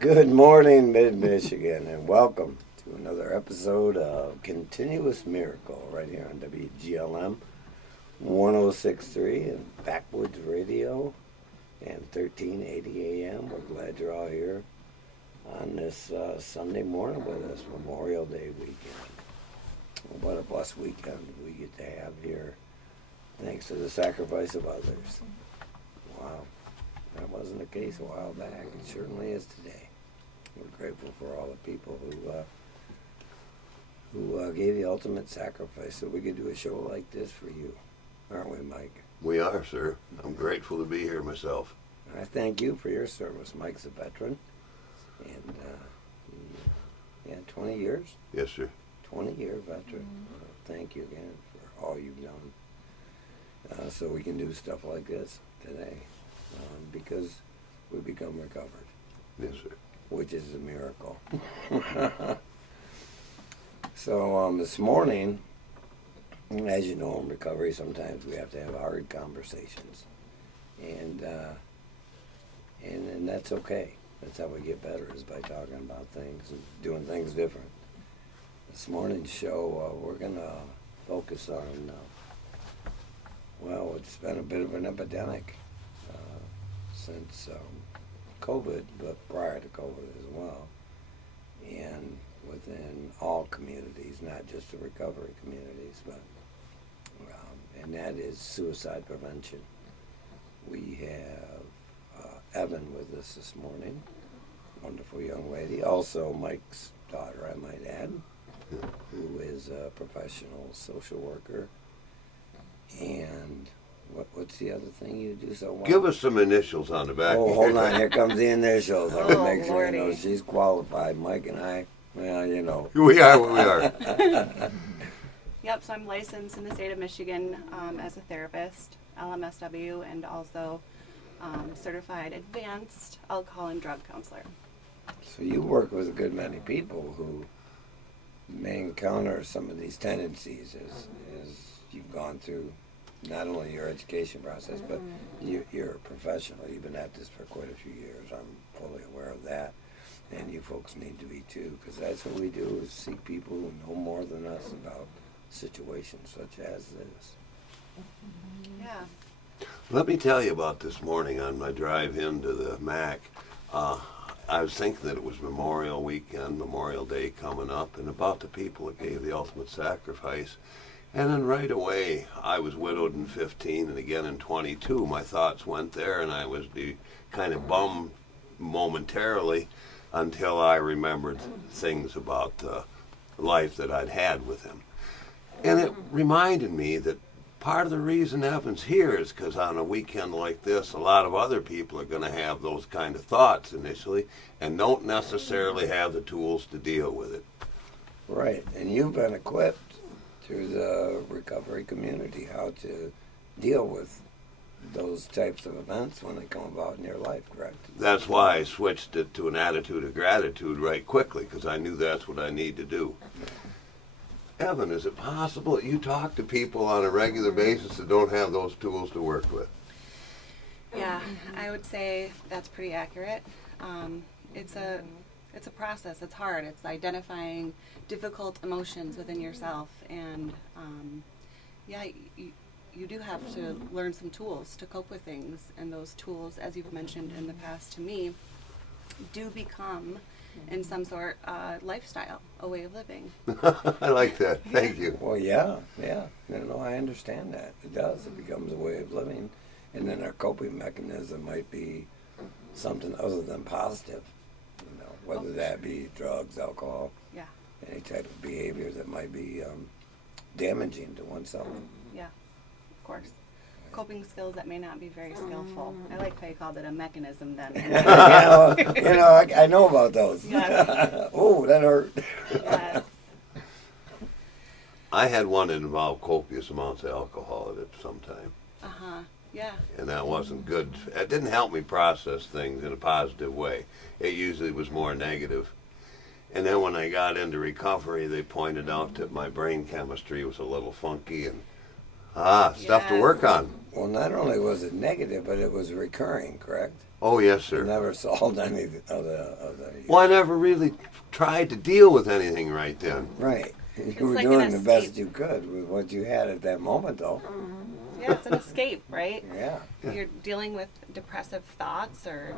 Good morning, Mid-Michigan, and welcome to another episode of Continuous Miracle right here on WGLM 1063 and Backwoods Radio and 1380 AM. We're glad you're all here on this Sunday morning with us, Memorial Day weekend. What a blessed weekend we get to have here, thanks to the sacrifice of others. Wow, that wasn't the case a while back. It certainly is today. We're grateful for all the people who gave the ultimate sacrifice so we could do a show like this for you. Aren't we, Mike? We are, sir. I'm grateful to be here myself. I thank you for your service. Mike's a veteran. And, 20 years? Yes, sir. 20-year veteran. Thank you again for all you've done. So we can do stuff like this today because we become recovered. Yes, sir. Which is a miracle. So this morning, as you know, in recovery, sometimes we have to have hard conversations, and that's okay. That's how we get better, is by talking about things and doing things different. This morning's show, we're gonna focus on it's been a bit of an epidemic since COVID, but prior to COVID as well, and within all communities, not just the recovery communities, but and that is suicide prevention. We have Evan with us this morning, wonderful young lady, also Mike's daughter, I might add, who is a professional social worker, and what's the other thing you do so well? Give us some initials on the back. Oh, hold on. Here comes the initials. I'm going to make sure I know Lordy. she's qualified. Mike and I, well, you know. We are what we are. Yep, so I'm licensed in the state of Michigan as a therapist, LMSW, and also certified advanced alcohol and drug counselor. So you work with a good many people who may encounter some of these tendencies as you've gone through not only your education process, but you're a professional. You've been at this for quite a few years. I'm fully aware of that. And you folks need to be too, because that's what we do, is seek people who know more than us about situations such as this. Yeah. Let me tell you about this morning on my drive into the MAC. I was thinking that it was Memorial Weekend, Memorial Day coming up, and about the people that gave the ultimate sacrifice. And then right away, I was widowed in 15 and again in 22. My thoughts went there, and I was kind of bummed momentarily until I remembered things about the life that I'd had with him. And it reminded me that part of the reason Evan's here is because on a weekend like this, a lot of other people are going to have those kind of thoughts initially and don't necessarily have the tools to deal with it. Right, and you've been equipped through the recovery community how to deal with those types of events when they come about in your life, correct? That's why I switched it to an attitude of gratitude right quickly, because I knew that's what I need to do. Evan, is it possible that you talk to people on a regular basis that don't have those tools to work with? Yeah, I would say that's pretty accurate. It's a process. It's hard. It's identifying difficult emotions within yourself, and you do have to learn some tools to cope with things, and those tools, as you've mentioned in the past to me, do become in some sort lifestyle, a way of living. I like that. Thank you. Well, yeah. No, I understand that. It does. It becomes a way of living, and then our coping mechanism might be something other than positive. Whether that be drugs, alcohol, any type of behavior that might be damaging to oneself. Yeah, of course. Coping skills that may not be very skillful. I like how you called it a mechanism then. I know about those. Yes. Oh, that hurt. Yes. I had one that involved copious amounts of alcohol at it sometime. Yeah. And that wasn't good. It didn't help me process things in a positive way. It usually was more negative. And then when I got into recovery, they pointed out that my brain chemistry was a little funky, and Stuff to Yes. work on. Well, not only was it negative, but it was recurring, correct? Oh, yes, You sir. never solved any of the Well, I never really tried to deal with anything right then. right. You were like an doing the best escape. you could with what you had at that moment, though. Yeah, it's an escape, right? Yeah. Yeah. You're dealing with depressive thoughts or,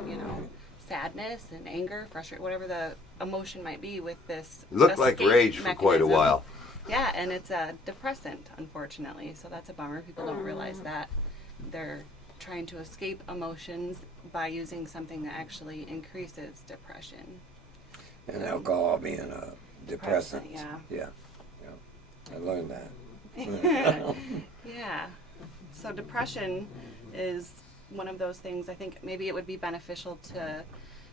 sadness and anger, frustration, whatever the emotion might be with this. It looked like escape rage for quite a mechanism. while. Yeah, and it's a depressant, unfortunately. So that's a bummer. People don't realize that they're trying to escape emotions by using something that actually increases depression. And alcohol being a depressant. Yeah. Yeah. I learned that. Yeah. So depression is one of those things. I think maybe it would be beneficial to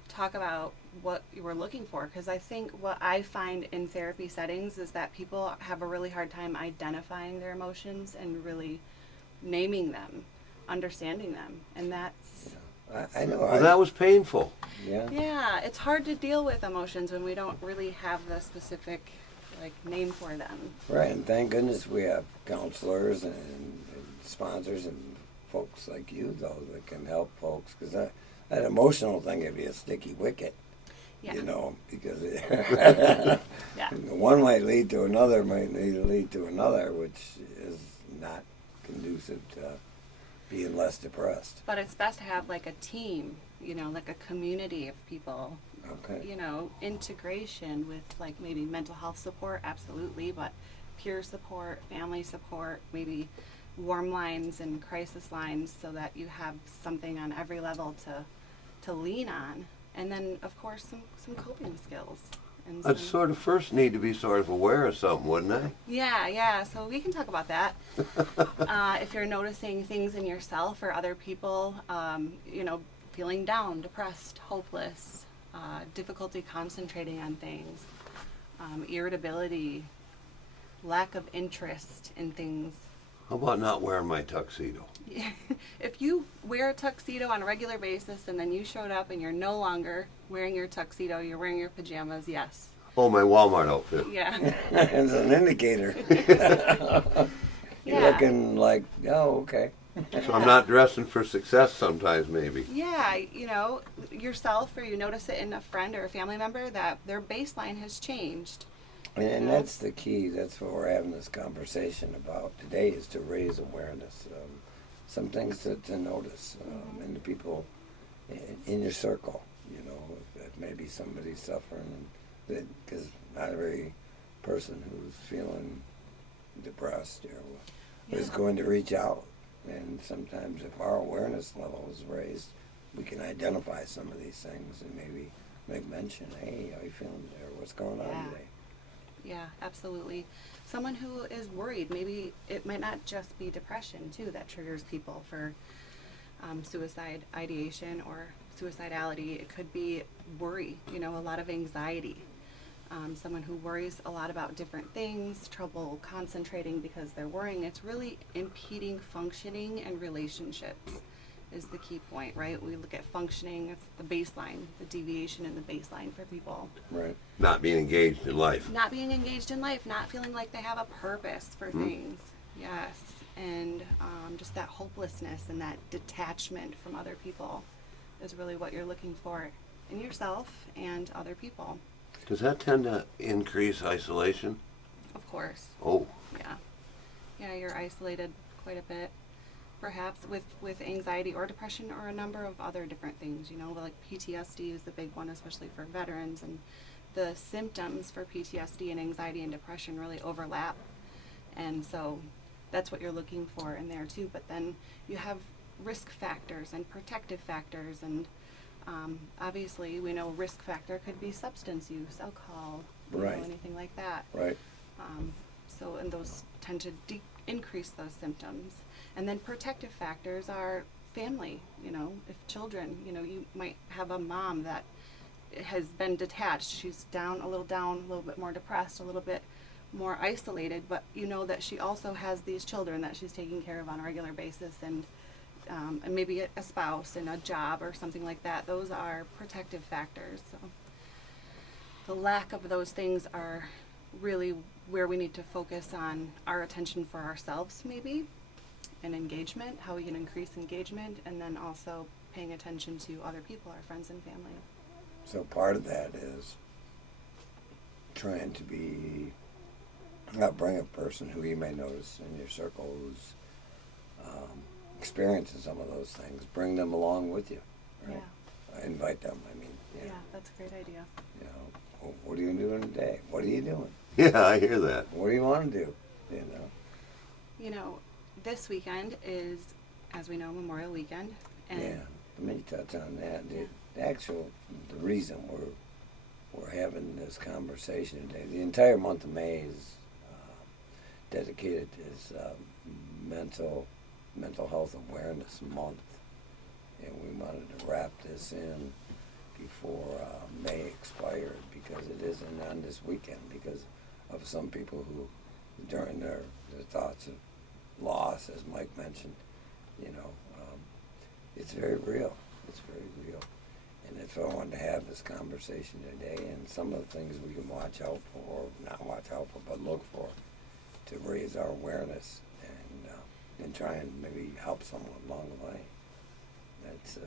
talk about what you were looking for, because I think what I find in therapy settings is that people have a really hard time identifying their emotions and really naming them, understanding them, and that's I know. Well, that was painful. Yeah. it's hard to deal with emotions when we don't really have the specific name for them. Right, and thank goodness we have counselors and sponsors and folks like you, though, that can help folks, because that emotional thing can be a sticky wicket, Yeah. because Yeah. one might lead to another, might lead to another, which is not conducive to being less depressed. But it's best to have like a team, like a community of people. Okay. Integration with maybe mental health support, absolutely, but peer support, family support, maybe warm lines and crisis lines, so that you have something on every level to lean on. And then, of course, some coping skills. And I'd some- sort of first need to be sort of aware of something, wouldn't I? Yeah, so we can talk about that. If you're noticing things in yourself or other people, feeling down, depressed, hopeless, difficulty concentrating on things, irritability, lack of interest in things. How about not wearing my tuxedo? If you wear a tuxedo on a regular basis and then you showed up and you're no longer wearing your tuxedo, you're wearing your pajamas, yes. Oh, my Walmart outfit. Yeah. It's an indicator. You're Yeah. looking like, oh, okay. So I'm not dressing for success sometimes, maybe. Yeah, yourself, or you notice it in a friend or a family member that their baseline has changed. And that's the key. That's what we're having this conversation about today, is to raise awareness. Some things to notice in the people in your circle. If maybe somebody's suffering, because not every person who's feeling depressed is going to reach out. And sometimes if our awareness level is raised, we can identify some of these things and maybe make mention, hey, how you feeling today? Or what's going on Yeah. today? Yeah, absolutely. Someone who is worried, maybe it might not just be depression too that triggers people for suicide ideation or suicidality. It could be worry, a lot of anxiety. Someone who worries a lot about different things, trouble concentrating because they're worrying. It's really impeding functioning and relationships is the key point, right? We look at functioning, it's the baseline, the deviation in the baseline for people. Right. Not being engaged in life. Not being engaged in life, not feeling like they have a purpose for things. Yes. And just that hopelessness and that detachment from other people is really what you're looking for in yourself and other people. Does that tend to increase isolation? Of course. Oh, Yeah. Yeah, you're isolated quite a bit. Perhaps with anxiety or depression or a number of other different things, like PTSD is the big one, especially for veterans, and the symptoms for PTSD and anxiety and depression really overlap. And so that's what you're looking for in there too. But then you have risk factors and protective factors, and obviously we know risk factor could be substance use, alcohol, Right. anything like that. Right. And those tend to increase those symptoms. And then protective factors are family, if children, you might have a mom that has been detached. She's down, a little bit more depressed, a little bit more isolated, but that she also has these children that she's taking care of on a regular basis, and maybe a spouse and a job or something like that. Those are protective factors. So the lack of those things are really where we need to focus on our attention for ourselves, maybe, and engagement, how we can increase engagement, and then also paying attention to other people, our friends and family. So part of that is trying to be, not bring a person who you may notice in your circle who's experiencing some of those things, bring them along with you, right? Invite them, I mean. Yeah, that's a great idea. You know, "Well, what are you doing today? What are you doing? Yeah, I hear that. What do you want to do? You know? You know, this weekend is, as we know, Memorial Weekend. And Yeah, let me touch on that. The reason we're having this conversation today, the entire month of May is dedicated as mental health awareness month, and we wanted to wrap this in before May expired, because it isn't on this weekend, because of some people who, during their thoughts of loss, as Mike mentioned, it's very real. It's very real. And that's why I wanted to have this conversation today, and some of the things we can watch out for, or not watch out for, but look for, to raise our awareness and try and maybe help someone along the way. That's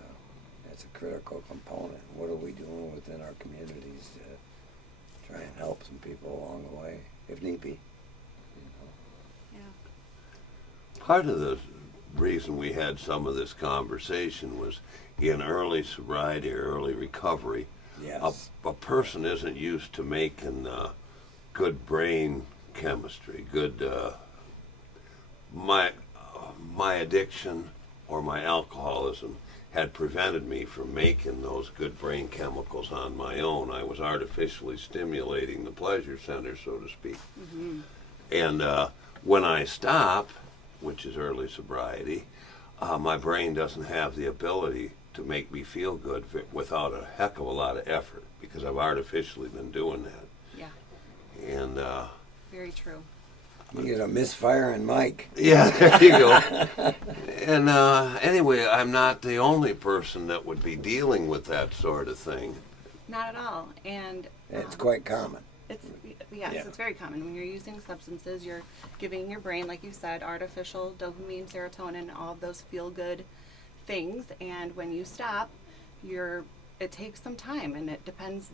a critical component. What are we doing within our communities to try and help some people along the way, if need be? Yeah. Part of the reason we had some of this conversation was in early sobriety or early recovery, Yes. a person isn't used to making good brain chemistry, good my addiction or my alcoholism had prevented me from making those good brain chemicals on my own. I was artificially stimulating the pleasure center, so to speak. Mm-hmm. And when I stop, which is early sobriety, my brain doesn't have the ability to make me feel good without a heck of a lot of effort, because I've artificially been doing that. Yeah. And Very true. You get a misfiring Mike. yeah, there you go. And anyway, I'm not the only person that would be dealing with that sort of thing. Not at all. And It's quite common. Yes, Yeah. it's very common. When you're using substances, you're giving your brain, like you said, artificial dopamine, serotonin, all of those feel-good things. And when you stop, it takes some time, and it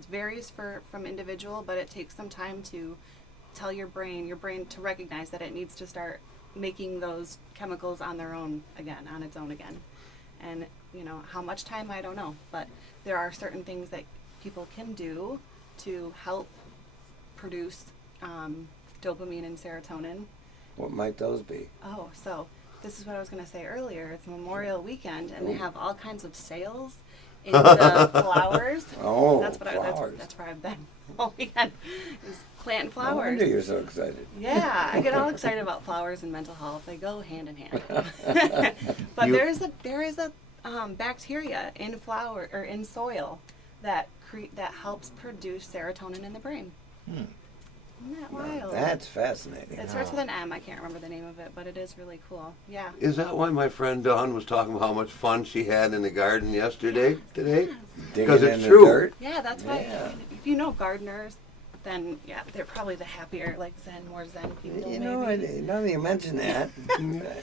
varies from individual, but it takes some time to tell your brain to recognize that it needs to start making those chemicals on its own again. And how much time, I don't know, but there are certain things that people can do to help produce dopamine and serotonin. What might those be? Oh, so this is what I was going to say earlier. It's Memorial Weekend, and they have all kinds of sales in the flowers. Oh, That's flowers. That's where I've been all weekend, is planting No flowers. wonder you're so excited. Yeah, I get all excited about flowers and mental health. They go hand in hand. But there is a bacteria in flower or in soil that helps produce serotonin in the brain. Isn't that Now, wild? that's fascinating. It starts with an M. I can't remember the name of it, but it is really cool. Yeah. Is that why my friend Dawn was talking about how much fun she had in the garden today? Digging Because in it's the true. dirt. Yeah, that's why. Yeah. If you know gardeners, then yeah, they're probably the happier, like more zen people. Now that you mention that,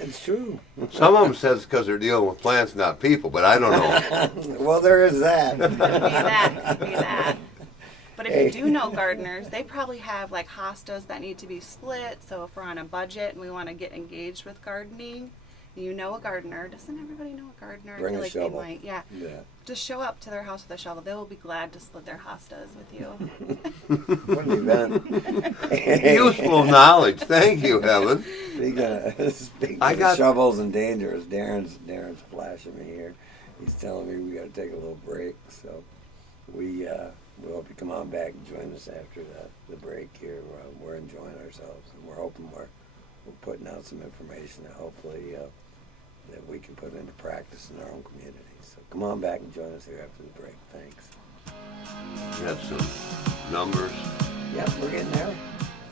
it's true. Some of them says because they're dealing with plants, not people, but I don't know. Well, there is that. Could be that. But if you do know gardeners, they probably have like hostas that need to be split. So if we're on a budget and we want to get engaged with gardening, you know a gardener. Doesn't everybody know a gardener? Bring I feel a like shovel. they might. Yeah. Yeah. Just show up to their house with a shovel. They will be glad to split their hostas with you. What an event. Useful knowledge. Thank you, Helen. Speaking I of got- shovels and dangers, Darren's flashing me here. He's telling me we got to take a little break, so we hope you come on back and join us after the break here. We're enjoying ourselves, and we're hoping we're putting out some information that hopefully that we can put into practice in our own communities. So come on back and join us here after the break. Thanks. We had some numbers. Yep, we're getting there.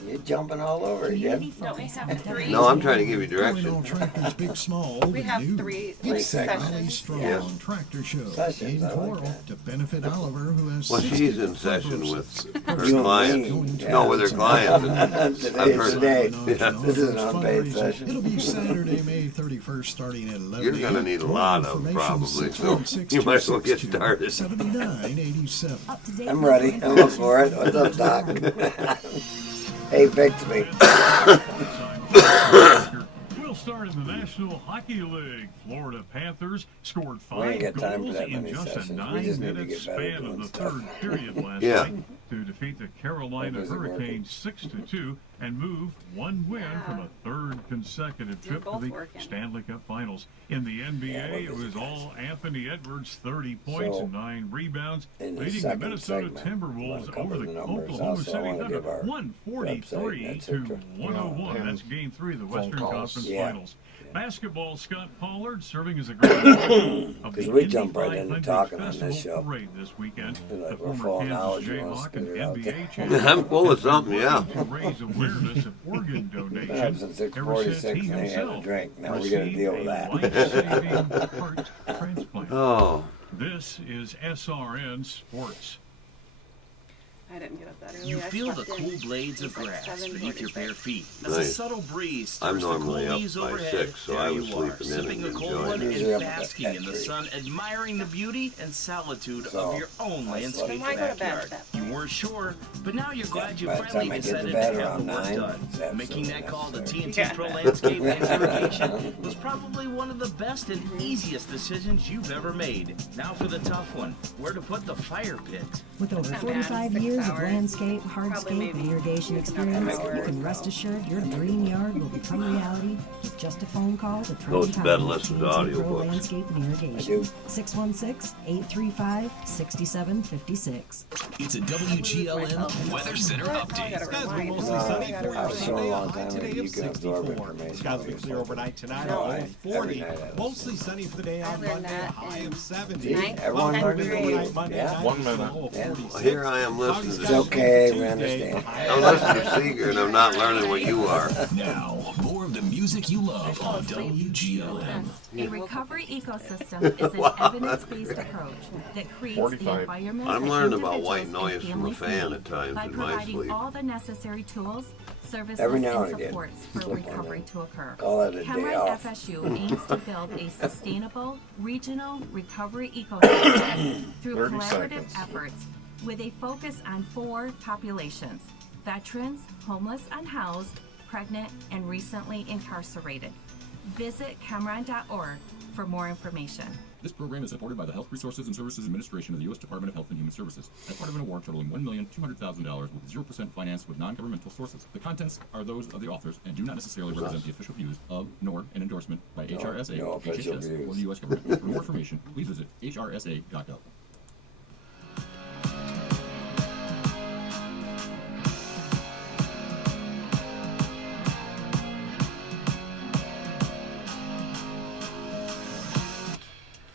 You're jumping all over again. Don't we have three? No, I'm trying to give you Calling all direction. tractors, big, small, old, We and have new. three It's the sessions. Valley Strong Yeah. Tractor Show Sessions, in I like Coral that. to benefit Oliver, who has Well, 60 she's in session bursts. with her You and clients. me, No, with her clients. I've Today's heard- the day. Yeah. This is an unpaid Fundraiser. session. It'll be Saturday, May 31st, starting at 11 You're gonna need a More lot of 'em, information, probably, so 616 you might as well get 262 started. 7987. I'm ready. I'm up for it. What's up, Doc? Hey, fix me. We'll start in the National Hockey League. Florida Panthers scored We ain't 5 got time for goals that in many just sessions. a We just need to 9-minute get better span doing of the stuff. third period last Yeah. night to defeat the Carolina Busy working. Hurricanes 6-2 and move one win from a third consecutive You're trip to both the working. Stanley Cup Finals. In the Yeah, NBA, we're it busy was guys. all Anthony Edwards, 30 points So, and 9 rebounds, in the leading the second Minnesota segment, I'm Timberwolves gonna cover over the the numbers. Oklahoma Also, I City wanna Thunder, give our 143 website, to etc. 101. And That's game 3 of the phone Western calls. Conference Yeah. Finals. Basketball, Scott Pollard serving as a grand marshal of the 'Cause we Indy jump right into 500 talking on this Festival show. Parade this weekend. Feel like The we're former full of Kansas knowledge. You wanna Jayhawk spit and it out NBA there. champion I'm full of something, yeah. to raise awareness of organ Been up donation. since Ever since 6:46 he and ain't had a himself drink. Now we gotta received deal a with that. life-saving heart transplant. Oh, This is SRN Sports. I didn't get up that early. You I feel the slept cool in. blades of It's like grass beneath your 7:46. bare feet as a Nice. subtle breeze I'm stirs the cool normally up leaves by overhead. 6, so there I you was are, sleeping in sipping and a cold enjoying one it. Usually and up at basking in the 3. sun, admiring the beauty and solitude So, of your own I slept- landscape Why go to bed backyard. at that You point? weren't sure, but now you're glad you by the time finally I get to decided bed to have around the work 9, done. it's Making absolutely that call to necessary. TNT Pro Landscape and Irrigation was probably one of the best and easiest decisions you've ever made. Now for the tough one, where to put the fire pit. With over Not bad. 45 6 years of hours. landscape, Probably hardscape, maybe and irrigation another experience, hour. you can rest assured your dream yard will become reality with just a phone call to Goes to bed and Pro listens to audiobooks. Landscape and I Irrigation. do. 616-835-6756. It's a WGLN Weather Center update. Skies will be mostly sunny for you I was so today. long A high time today ago, you of can absorb 64. information. Skies will be clear overnight tonight. No. A low I- of every 40. night I listen. Mostly sunny for the day I on learned Monday. A that high in of 70. See, ninth everyone grade. learning to you. Monday Yeah. night, 1 minute. low of Yeah. 46. Here I am Cloudy listening skies to. It's okay, we Tuesday, understand. high I'm of listening to Seeger and I'm not learning what you are. Now, more of the music you love on WGLN. A recovery ecosystem is an evidence-based approach that creates the 45. environment I'm that learning about individuals white and noise from a families fan need at times by in my providing sleep. all the necessary tools, services, Every now and and again, supports for slip on recovery it. to occur. Call it a day Cameron off. FSU aims to build a sustainable regional recovery ecosystem through 30 collaborative seconds. efforts with a focus on 4 populations: veterans, homeless, unhoused, pregnant, and recently incarcerated. Visit Cameron.org for more information. This program is supported by the Health Resources and Services Administration of the U.S. Department of Health and Human Services as part of an award totaling $1,200,000 with 0% financed with non-governmental sources. The contents are those of the authors and do not necessarily represent the official views of, nor an endorsement by HRSA, no official HHS, or views. the U.S. government. For more information, please visit hrsa.gov.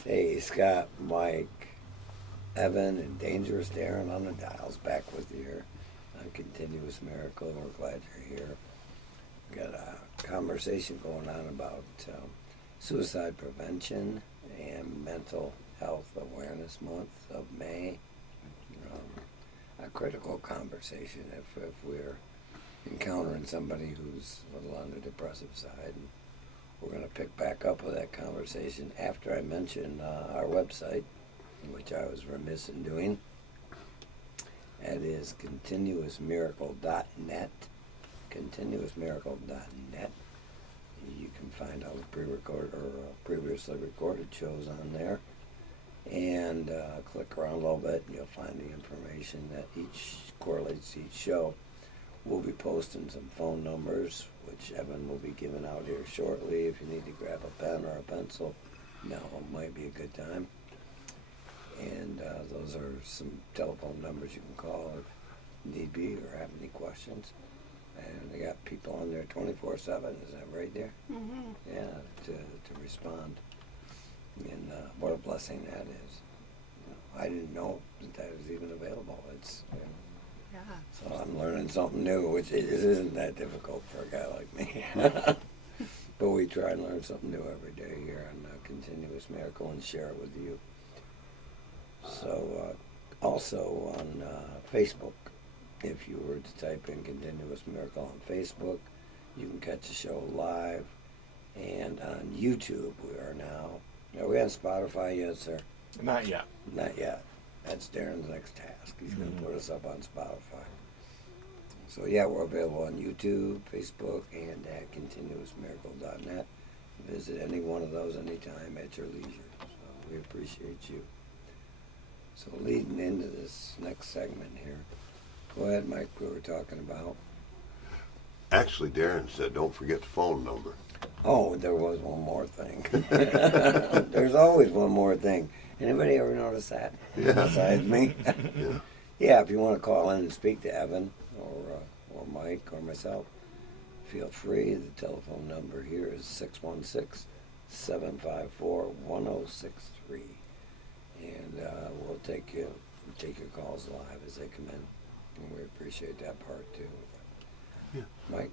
Hey, Scott, Mike, Evan, and Dangerous Darren on the dials back with you here on Continuous Miracle. We're glad you're here. We got a conversation going on about suicide prevention and mental health awareness month of May. A critical conversation if we're encountering somebody who's a little on the depressive side. And we're going to pick back up with that conversation after I mention our website, which I was remiss in doing. That is continuousmiracle.net. Continuousmiracle.net. You can find all the pre-recorded or previously recorded shows on there. And click around a little bit and you'll find the information that each correlates to each show. We'll be posting some phone numbers, which Evan will be giving out here shortly. If you need to grab a pen or a pencil, now might be a good time. And those are some telephone numbers you can call if need be or have any questions. And they got people on there 24/7. Is that right there? Mm-hmm. Yeah, to respond. And what a blessing that is. I didn't know that was even available. It's Yeah. So I'm learning something new, which it isn't that difficult for a guy like me. But we try and learn something new every day here on Continuous Miracle and share it with you. So also on Facebook, if you were to type in Continuous Miracle on Facebook, you can catch the show live. And on YouTube, we are now. Are we on Spotify yet, sir? Not yet. Not yet. That's Darren's next task. He's going to put us up on Spotify. So yeah, we're available on YouTube, Facebook, and at continuousmiracle.net. Visit any one of those anytime at your leisure. So we appreciate you. So leading into this next segment here, go ahead, Mike. We were talking about. Actually, Darren said, don't forget the phone number. Oh, there was one more thing. There's always one more thing. Anybody ever notice that? Yeah. Besides me? Yeah. Yeah, if you want to call in and speak to Evan or Mike or myself, feel free. The telephone number here is 616-754-1063. And we'll take your calls live as they come in. And we appreciate that part too. Yeah. Mike?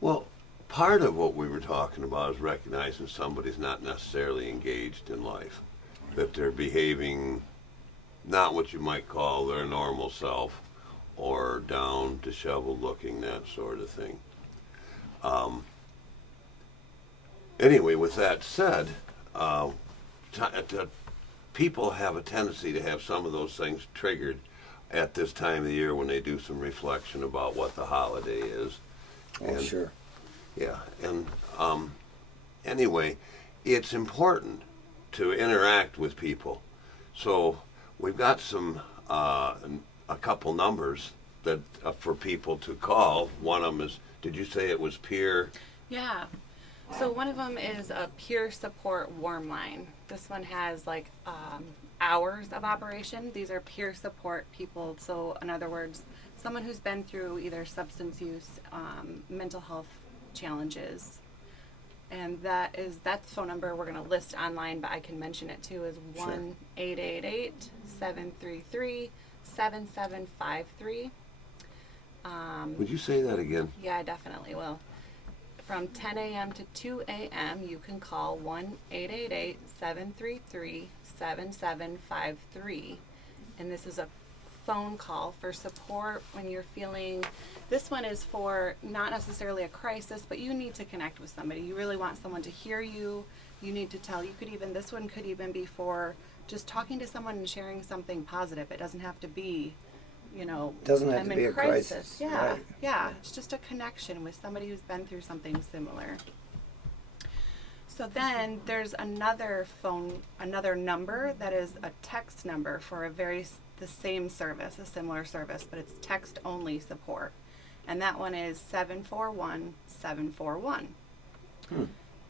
Well, part of what we were talking about is recognizing somebody's not necessarily engaged in life, that they're behaving not what you might call their normal self, or down, disheveled looking, that sort of thing. Anyway, with that said, people have a tendency to have some of those things triggered at this time of the year when they do some reflection about what the holiday is. Oh, sure. Yeah, and anyway, it's important to interact with people. So we've got some a couple numbers that for people to call. One of them is, did you say it was peer? Yeah. So one of them is a peer support warm line. This one has like hours of operation. These are peer support people. So in other words, someone who's been through either substance use, mental health challenges. And that's the phone number we're going to list online, but I can mention it too, is 1-888-733-7753. Would you say that again? Yeah, I definitely will. From 10 a.m. to 2 a.m., you can call 1-888-733-7753. And this is a phone call for support when you're feeling. This one is for not necessarily a crisis, but you need to connect with somebody. You really want someone to hear you. You need to tell. This one could even be for just talking to someone and sharing something positive. It doesn't have to be, Doesn't have I'm to in be a crisis. Yeah, Right. yeah. It's just a connection with somebody who's been through something similar. So then there's another number that is a text number for the same service, a similar service, but it's text only support. And that one is 741-741.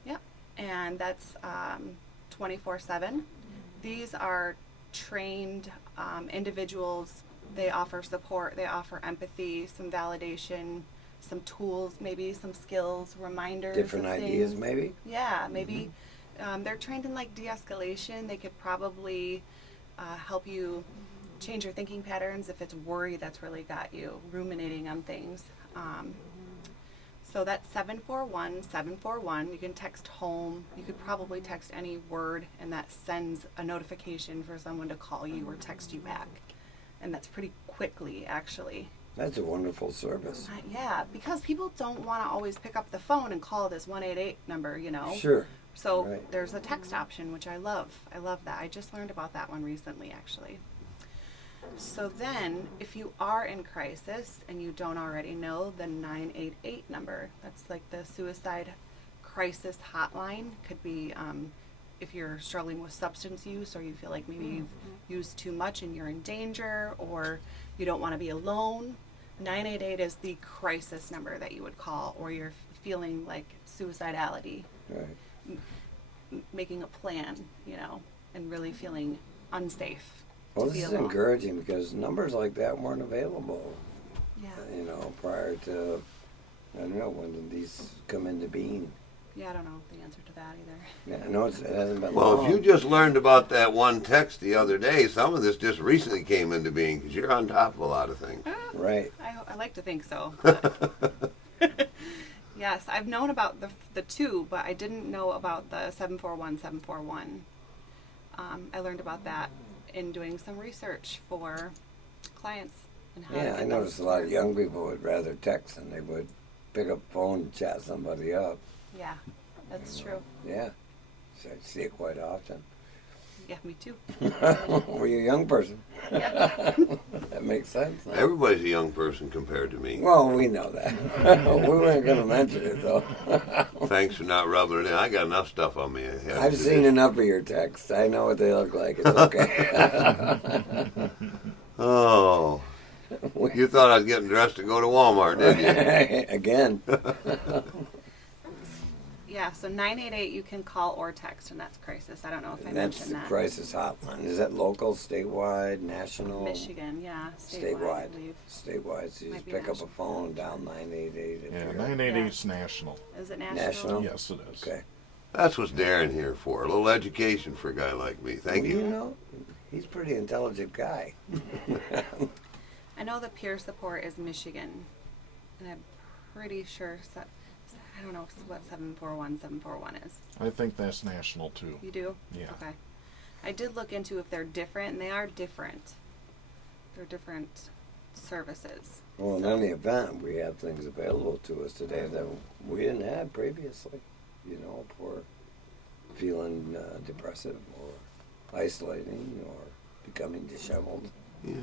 Yep. And that's 24/7. These are trained individuals. They offer support, they offer empathy, some validation, some tools, maybe some skills, reminders. Different of ideas, things. maybe? Yeah, maybe. They're trained in like de-escalation. They could probably help you change your thinking patterns if it's worry that's really got you ruminating on things. So that's 741-741. You can text home. You could probably text any word, and that sends a notification for someone to call you or text you back. And that's pretty quickly, actually. That's a wonderful service. Yeah, because people don't want to always pick up the phone and call this 188 number, Sure. So Right. there's a text option, which I love. I love that. I just learned about that one recently, actually. So then, if you are in crisis and you don't already know, the 988 number, that's like the suicide crisis hotline. Could be if you're struggling with substance use, or you feel like maybe you've used too much and you're in danger, or you don't want to be alone. 988 is the crisis number that you would call, or you're feeling like suicidality. Right. Making a plan, and really feeling unsafe. Well, to this be is alone. encouraging because numbers like that weren't available, Yeah. prior to, I don't know, when did these come into being? Yeah, I don't know the answer to that either. Yeah, I know it hasn't been Well, long. if you just learned about that one text the other day, some of this just recently came into being because you're on top of a lot of things. Right. I like to think so. But yes, I've known about the two, but I didn't know about the 741. I learned about that in doing some research for clients. And how to Yeah, get I those noticed a to lot of work. young people would rather text than they would pick up the phone and chat somebody up. Yeah, that's true. Yeah. So I see it quite often. Yeah, me too. Well, you're a young person. Yeah. That makes sense. Huh? Everybody's a young person compared to me. Well, we know that. We weren't going to mention it, though. Thanks for not rubbing it in. I got enough stuff on me. I've seen enough of your texts. I know what they look like. It's okay. Oh. You thought I was getting dressed to go to Walmart, didn't you? Again. Yeah, so 988 you can call or text, and that's crisis. I don't know if I That's mentioned the that. crisis hotline. Is that local, statewide, national? Michigan, yeah, statewide. I Statewide. believe. Statewide. So you Might just be pick up a national. phone, dial 988. if Yeah, you're- 988 is national. Is it national? National? Yes, it is. Okay. That's what's Darren here for. A little education for a guy like me. Thank Well, you. You know, he's a pretty intelligent guy. I know the peer support is Michigan, and I'm pretty sure. I don't know what 741 is. I think that's national too. You do? Yeah. Okay. I did look into if they're different, and they are different. They're different services. Well, in any event, we have things available to us today that we didn't have previously. You know, for feeling depressive or isolating or becoming disheveled Yeah.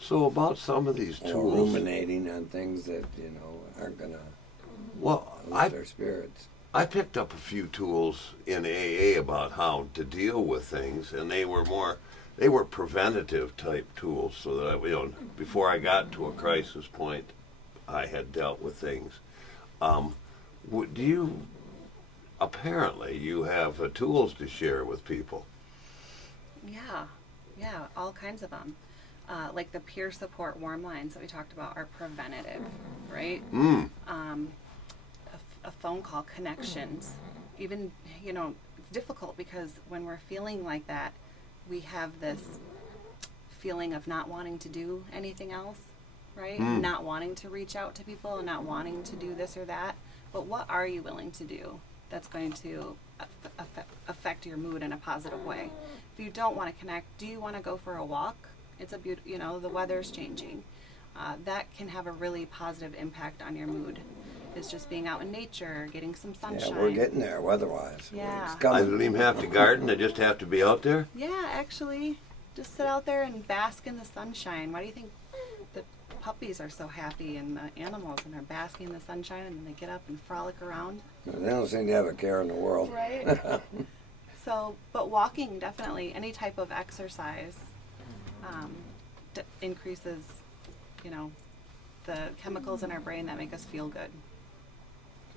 So about some of these or tools. ruminating on things that, you know, aren't going to Well, lift our spirits. I picked up a few tools in AA about how to deal with things, and they were preventative type tools, so that before I got to a crisis point, I had dealt with things. Apparently you have tools to share with people. Yeah, all kinds of them. Like the peer support warm lines that we talked about are preventative, right? A phone call, connections. Even, it's difficult because when we're feeling like that, we have this feeling of not wanting to do anything else, right? Not wanting to reach out to people and not wanting to do this or that. But what are you willing to do that's going to affect your mood in a positive way? If you don't want to connect, do you want to go for a walk? It's a the weather's changing. That can have a really positive impact on your mood. It's just being out in nature, getting some sunshine. Yeah, we're getting there weather-wise. Yeah. It's I coming. don't even have to garden, I just have to be out there. Yeah, actually, just sit out there and bask in the sunshine. Why do you think the puppies are so happy and the animals and they're basking in the sunshine and then they get up and frolic around? They don't seem to have a care in the world. Right. So, but walking, definitely, any type of exercise increases, the chemicals in our brain that make us feel good.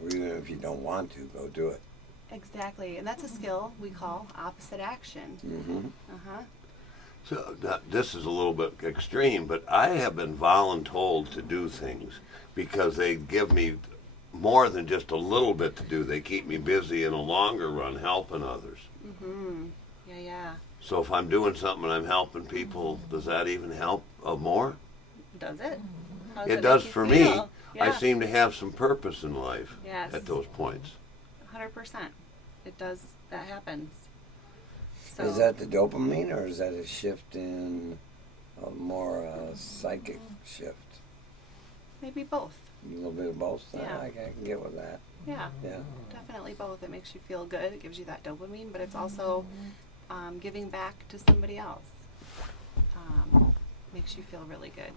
Or even if you don't want to, go do it. Exactly, and that's a skill we call opposite action. Mm-hmm. So this is a little bit extreme, but I have been voluntold to do things because they give me more than just a little bit to do. They keep me busy in a longer run helping others. Yeah. So if I'm doing something and I'm helping people, does that even help more? Does it? How It make does you for me. feel? I Yeah. seem to have some purpose in life Yes. at those points. 100%. It does. That happens. So Is that the dopamine, or is that a shift in a more psychic shift? maybe both? A little bit of both. Yeah. I can get with that. Yeah. Yeah. Definitely both. It makes you feel good. It gives you that dopamine, but it's also giving back to somebody else. Makes you feel really good.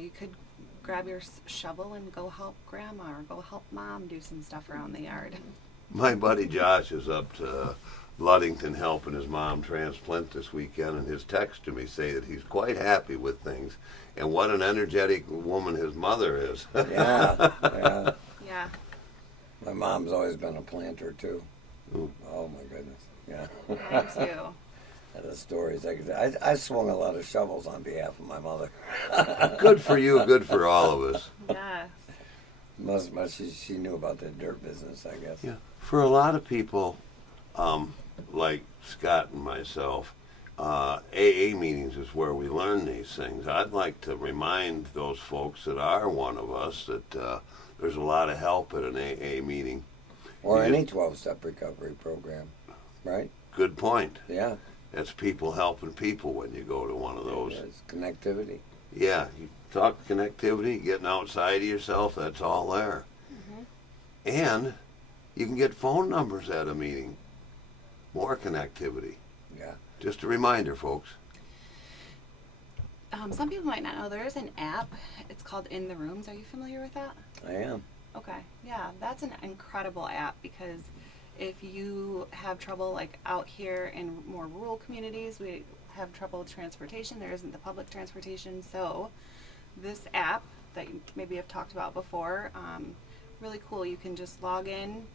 You could grab your shovel and go help grandma or go help mom do some stuff around the yard. My buddy Josh is up to Ludington helping his mom transplant this weekend, and his text to me say that he's quite happy with things, and what an energetic woman his mother is. Yeah. Yeah. My mom's always been a planter too. Ooh. Oh my goodness. Yeah. Mine too. The stories. I swung a lot of shovels on behalf of my mother. Good for you, good for all of us. Yes. Much as she knew about the dirt business, I guess. Yeah. For a lot of people, like Scott and myself, AA meetings is where we learn these things. I'd like to remind those folks that are one of us that there's a lot of help at an AA meeting. Or any 12-step recovery program, right? Good point. Yeah. That's people helping people when you go to one of those. It's connectivity. Yeah, you talk connectivity, getting outside of yourself, that's all there. And you can get phone numbers at a meeting. More connectivity. Yeah. Just a reminder, folks. Some people might not know there is an app. It's called In the Rooms. Are you familiar with that? I am. Okay. Yeah, that's an incredible app because if you have trouble like out here in more rural communities, we have trouble with transportation. There isn't the public transportation. So this app that you maybe have talked about before, really cool. You can just log in,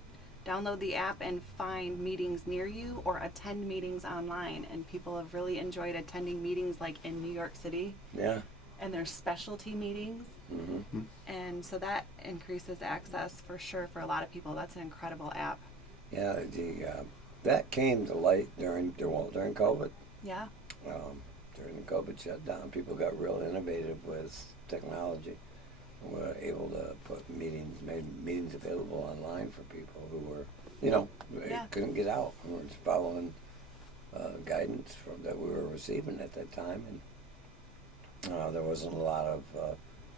download the app, and find meetings near you or attend meetings online. And people have really enjoyed attending meetings like in New York City. Yeah. And there's specialty meetings. And so that increases access for sure for a lot of people. That's an incredible app. Yeah, that came to light during COVID. Yeah. During the COVID shutdown, people got real innovative with technology. We were able to made meetings available online for people who were, couldn't get out. We were just following guidance that we were receiving at that time, and there wasn't a lot of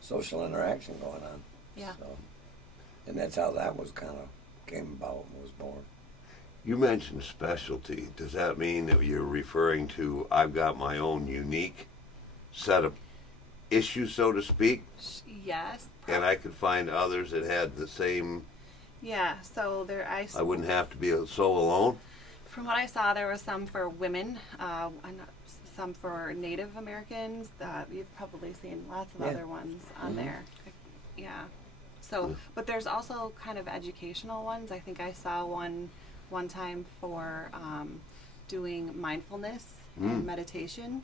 social interaction going on. Yeah. So, and that's how that came about and was born. You mentioned specialty. Does that mean that you're referring to I've got my own unique set of issues, so to speak? Yes. And I could find others that had the same. Yeah. So I wouldn't have to be so alone. From what I saw, there was some for women, some for Native Americans. You've probably seen lots of other ones on there. Yeah. So, but there's also kind of educational ones. I think I saw one time for doing mindfulness and meditation,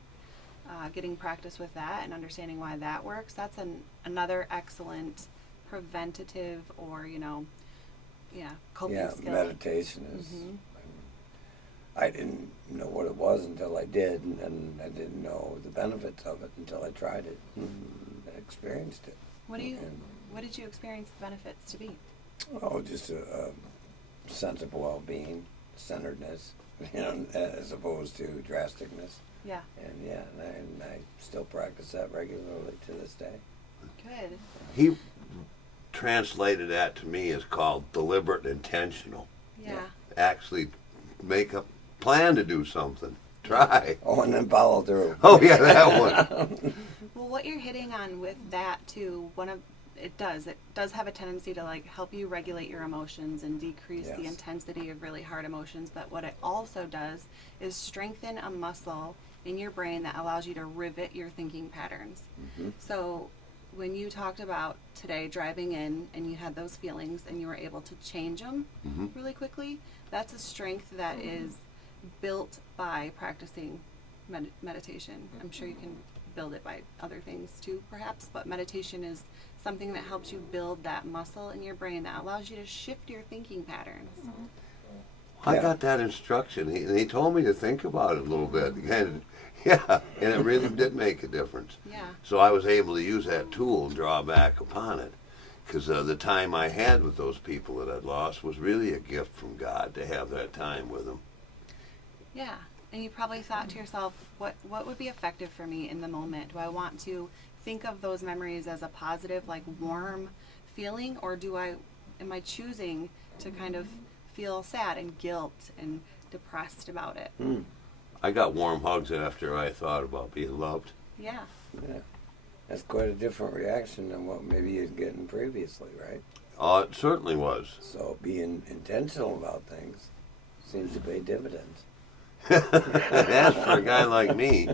getting practice with that and understanding why that works. That's another excellent preventative or, coping skill. Meditation is. I mean, I didn't know what it was until I did, and I didn't know the benefits of it until I tried it and experienced it. What did you experience the benefits to be? Oh, just a sense of well-being, centeredness, as opposed to drasticness. Yeah. And I still practice that regularly to this day. Good. He translated that to me as called deliberate and intentional. Yeah. Actually make a plan to do something. Try. Oh, and then follow through. Oh, yeah, that one. Well, what you're hitting on with that too, it does have a tendency to help you regulate your emotions and decrease the intensity of really hard emotions. But what it also does is strengthen a muscle in your brain that allows you to rivet your thinking patterns. So when you talked about today driving in and you had those feelings and you were able to change them really quickly, that's a strength that is built by practicing meditation. I'm sure you can build it by other things too, perhaps, but meditation is something that helps you build that muscle in your brain that allows you to shift your thinking patterns. I got that instruction. He told me to think about it a little bit. And it really did make a difference. Yeah. So I was able to use that tool and draw back upon it. Because the time I had with those people that I'd lost was really a gift from God to have that time with them. Yeah. And you probably thought to yourself, what would be effective for me in the moment? Do I want to think of those memories as a positive, warm feeling, or am I choosing to kind of feel sad and guilt and depressed about it? I got warm hugs after I thought about being loved. Yeah. Yeah. That's quite a different reaction than what maybe you're getting previously, right? It certainly was. So being intentional about things seems to pay dividends. That's for a guy like me.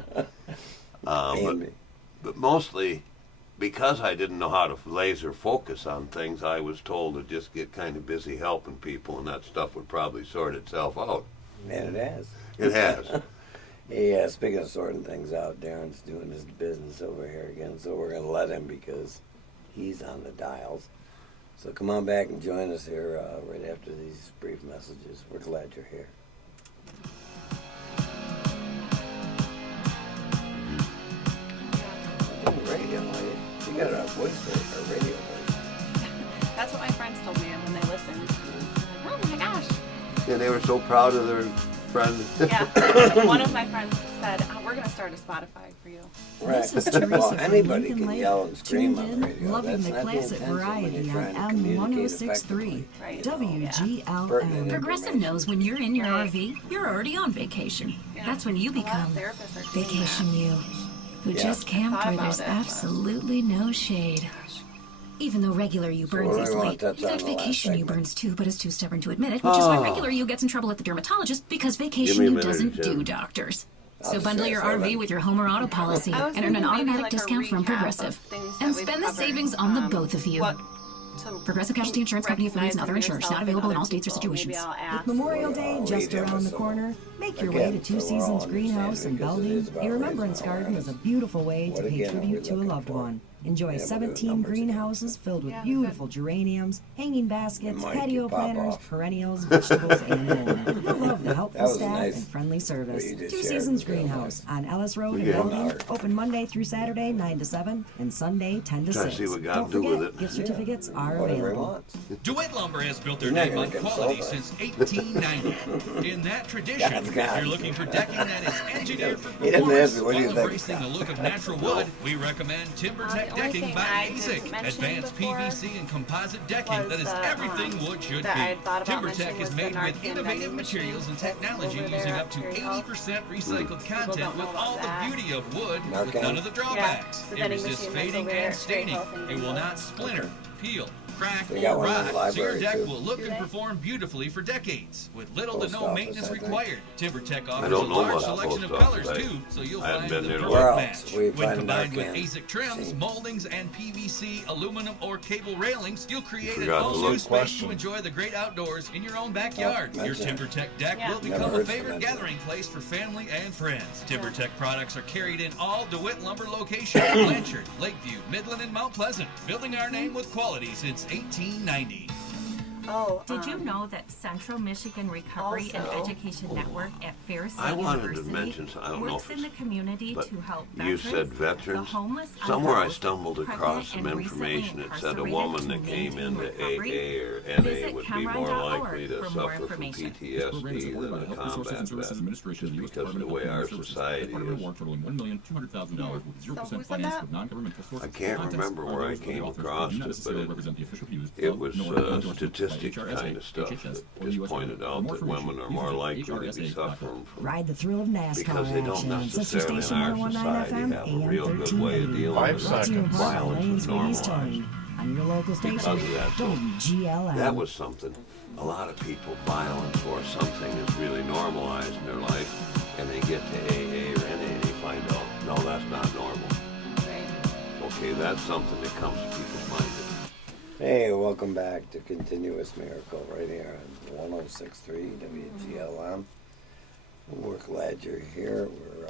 But mostly because I didn't know how to laser focus on things, I was told to just get kind of busy helping people, and that stuff would probably sort itself out. And it has. It has. Yeah, speaking of sorting things out, Darren's doing his business over here again, so we're going to let him because he's on the dials. So come on back and join us here right after these brief messages. We're glad you're here. You're doing radio, you got a voice for a radio voice. That's what my friends told me when they listened. Like, oh my gosh. Yeah, they were so proud of their friend. Yeah. One of my friends said, oh, we're going to start a Spotify for you. Right. This is Teresa Well, from anybody Lincoln can Lake. yell and scream Tuned on in, the radio. loving That's the not classic intention when variety you're on trying to communicate M1063 Right. WGLM. Pertinent Progressive information. knows when you're in your Right. RV, you're already on vacation. Yeah. That's when you A lot of become therapists are doing vacation you, who Yeah. just camp Thought where about there's it, but- absolutely no shade. Even though regular you burns what do we easily, want? That's in fact, on the last vacation you segment. burns too, but is too stubborn to admit it, which is why regular you gets in trouble at the dermatologist because vacation me a you minute, doesn't Jen. do doctors. I'll So bundle your say RV seven. with your Homer Auto policy I was and earn an thinking maybe automatic like a discount from recap Progressive. of things And that we've spend the covered, savings on the both of you. what to Progressive Casualty Insurance Company affiliates and other recognize in insurers. Not yourself available in and all states or other people. situations. Maybe I'll ask. With Memorial Day Well, just we around the episode. corner, make your Again, way to so Two we're all Seasons understanding Greenhouse in because it Bellevue. is about A remembrance raising garden is a awareness. beautiful way What to pay again are we tribute to a looking loved for? one. Enjoy Yeah, we'll do 17 numbers again. greenhouses filled with Yeah, beautiful geraniums, hanging baskets, Mike, patio you pop planters, off. perennials, vegetables, and more. You'll love the helpful That was staff nice and friendly service. what you just Two shared Seasons with me. Greenhouse on Ellis Road in Yeah. Bellevue. Open Monday through Saturday 9 to 7 and Sunday 10 to Trying 6. to see what God Don't do with forget, it. gift certificates are Whatever he available. wants. DeWitt Lumber has built their You're not name gonna on console quality us. since 1890. In that tradition, That's if God. you're looking for decking that is engineered for He doesn't performance ask me, what do you while think? embracing the look of natural wood, we recommend TimberTech the only decking thing by I didn't ASIC. mention Advanced before PVC and composite decking was that is the, everything wood should that I be. had thought about TimberTech mentioning is was made the with Narcan innovative vending materials and machine technology over there using at up to Terry Health. 80% recycled content don't know with about all the that. beauty of wood Narcan? with none of the drawbacks. the It vending resists machine that's fading over there and at Terry staining. Health in It will Greenville. not splinter, peel, crack, They got or one in the rot, so your library, deck too. will look Do and they? perform beautifully for decades, with little to Post no office, maintenance I think. required. TimberTech offers a don't know large about selection of post colors office. too, so you'll I haven't find been the there perfect Where else match. we When find combined with Narcan? ASIC trims, moldings, and PVC, aluminum, or cable railings, you'll create an forgot the all-new little space question. to enjoy the great outdoors in your own backyard. Your mention it. TimberTech deck Yeah. will Never become a heard favorite mention it. gathering place for family and friends. TimberTech products are carried in all DeWitt Lumber locations: Blanchard, Lakeview, Midland, and Mount Pleasant, building our name with quality since 1890. Oh, Did you know that Central Michigan Recovery and Also- Education Network at Ferris I State wanted to University mention, I don't know works if in the it's- community but to help you veterans, said veterans. the homeless, Somewhere I unhoused, stumbled pregnant, across some and recently information that said a incarcerated woman to that came maintain into recovery. AA or NA Visit would be more Cameron.org likely to for more suffer from information. This program is PTSD supported by than the a Health Resources combat and Services vet, Administration of just the U.S. because of the Department of way Health our and Human Services. society As part of an is. award totaling $1,200,000 with 0% who said finance that? with non-governmental sources. I can't The contents remember are where I those of the came authors across and do not it, necessarily but represent the official views it of, was nor the endorsements by statistic HRSA, kind of stuff HHS, that or the just US pointed government. For out more that information, women are please more visit likely to be HRSA.gov. suffering from Ride the thrill of NASCAR because they don't action. Sister necessarily in Station our 101.9 society FM, have a AM real good way of 1380. dealing 5 with Brought to you in seconds. part by violence Lanes is Ladies normalized. Towing on your local station, because of that. So WGLM. that was something. A lot of people, violence or something is really normalized in their life, and they get to AA or NA and they find out, no, that's not normal. Okay, that's something that comes to people's mind. Hey, welcome back to Continuous Miracle right here on 106.3 WGLM. We're glad you're here. We're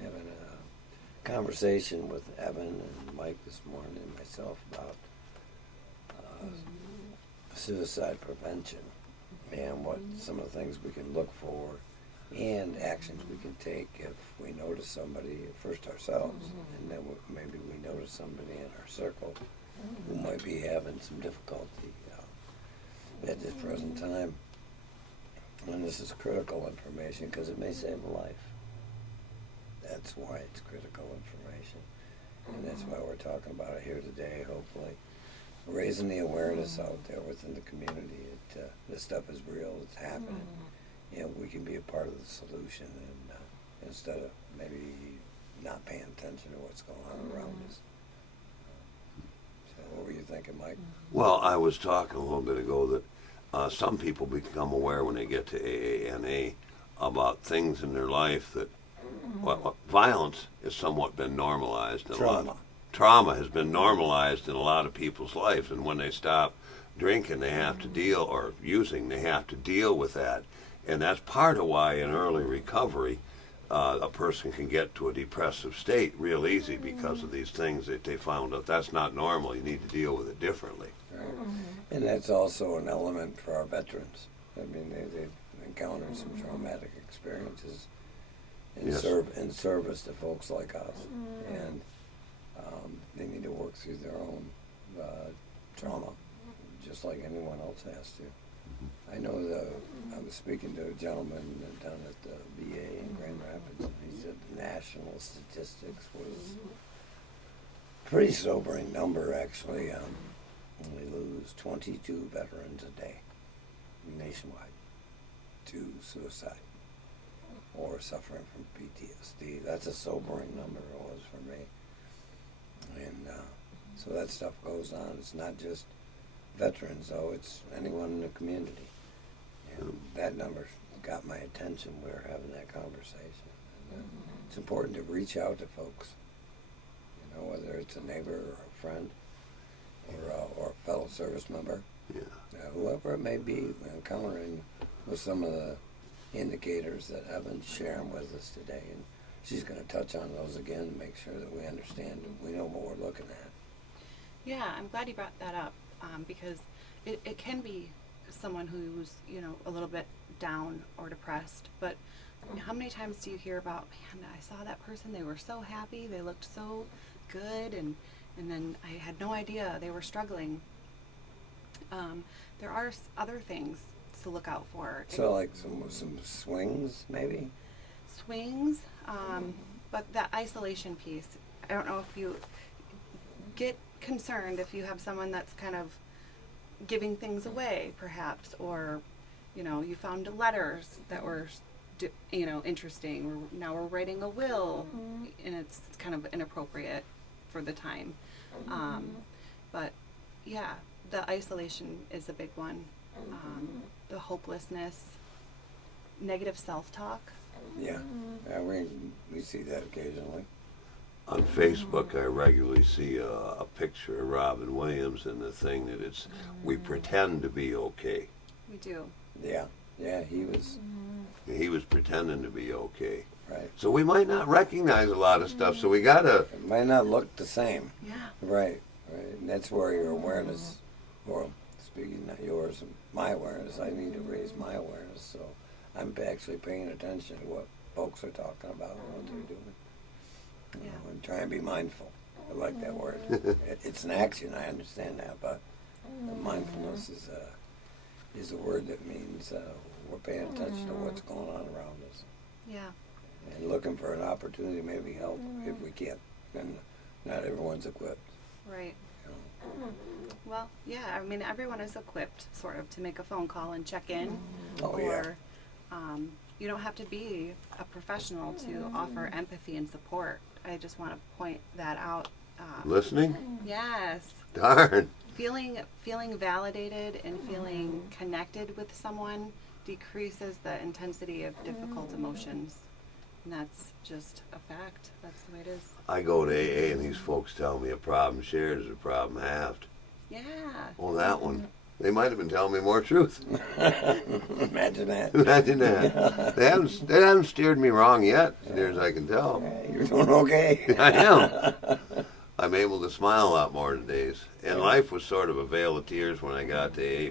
having a conversation with Evan and Mike this morning and myself about suicide prevention and what some of the things we can look for and actions we can take if we notice somebody, first ourselves, and then maybe we notice somebody in our circle who might be having some difficulty at this present time. And this is critical information because it may save a life. That's why it's critical information. And that's why we're talking about it here today, hopefully. Raising the awareness out there within the community that this stuff is real, it's happening. And we can be a part of the solution and instead of maybe not paying attention to what's going on around us. So what were you thinking, Mike? Well, I was talking a little bit ago that some people become aware when they get to AANA about things in their life that violence has somewhat been normalized. Trauma has been normalized in a lot of people's lives, and when they stop drinking, they have to deal, or using, they have to deal with that. And that's part of why in early recovery, a person can get to a depressive state real easy because of these things that they found out that's not normal. You need to deal with it differently. Right. And that's also an element for our veterans. I mean, they've encountered some traumatic experiences in, Yes. in service to folks like us. And they need to work through their own trauma, just like anyone else has to. I know I was speaking to a gentleman down at the VA in Grand Rapids, and he said the national statistics was a pretty sobering number, actually. We lose 22 veterans a day nationwide to suicide or suffering from PTSD. That's a sobering number, it was for me. And so that stuff goes on. It's not just veterans, though. It's anyone in the community. And that number got my attention. We were having that conversation. And, it's important to reach out to folks, you know, whether it's a neighbor or a friend or a fellow service member, whoever it may be, encountering with some of the indicators that Evan's sharing with us today. And she's going to touch on those again and make sure that we understand and we know what we're looking at. Yeah, I'm glad you brought that up because it can be someone who's, you know, a little bit down or depressed, but how many times do you hear about, man, I saw that person, they were so happy, they looked so good, and then I had no idea they were struggling. There are other things to look out for. So like some swings, maybe? Swings, but that isolation piece, I don't know if you get concerned if you have someone that's kind of giving things away, perhaps, or, you know, you found letters that were, you know, interesting. Now we're writing a will, and it's kind of inappropriate for the time. But yeah, the isolation is a big one. The hopelessness, negative self-talk. Yeah, we see that occasionally. On Facebook, I regularly see a picture of Robin Williams and the thing that it's, we pretend to be okay. We do. Yeah, he was. He was pretending to be okay. Right. So we might not recognize a lot of stuff, so we gotta... It might not look the same. Yeah. Right. And that's where your awareness, or speaking not yours, my awareness, I need to raise my awareness. So I'm actually paying attention to what folks are talking about and what they're doing. You know, and try and be mindful. I like that word. It's an action, I understand that, but mindfulness is a word that means we're paying attention to what's going on around us. Yeah. And looking for an opportunity to maybe help if we can. And not everyone's equipped. Right. You know. Well, yeah, I mean, everyone is equipped, sort of, to make a phone call and check in. Oh, yeah. Or you don't have to be a professional to offer empathy and support. I just want to point that out. Listening? Yes. Darn. Feeling validated and feeling connected with someone decreases the intensity of difficult emotions. And that's just a fact. That's the way it is. I go to AA and these folks tell me a problem shared is a problem halved. Yeah. Oh, that one. They might have been telling me more truth. Imagine that. Imagine that. They haven't steered me wrong yet, as near as I can tell. You're doing okay. I am. I'm able to smile a lot more nowadays. And life was sort of a veil of tears when I got to AA,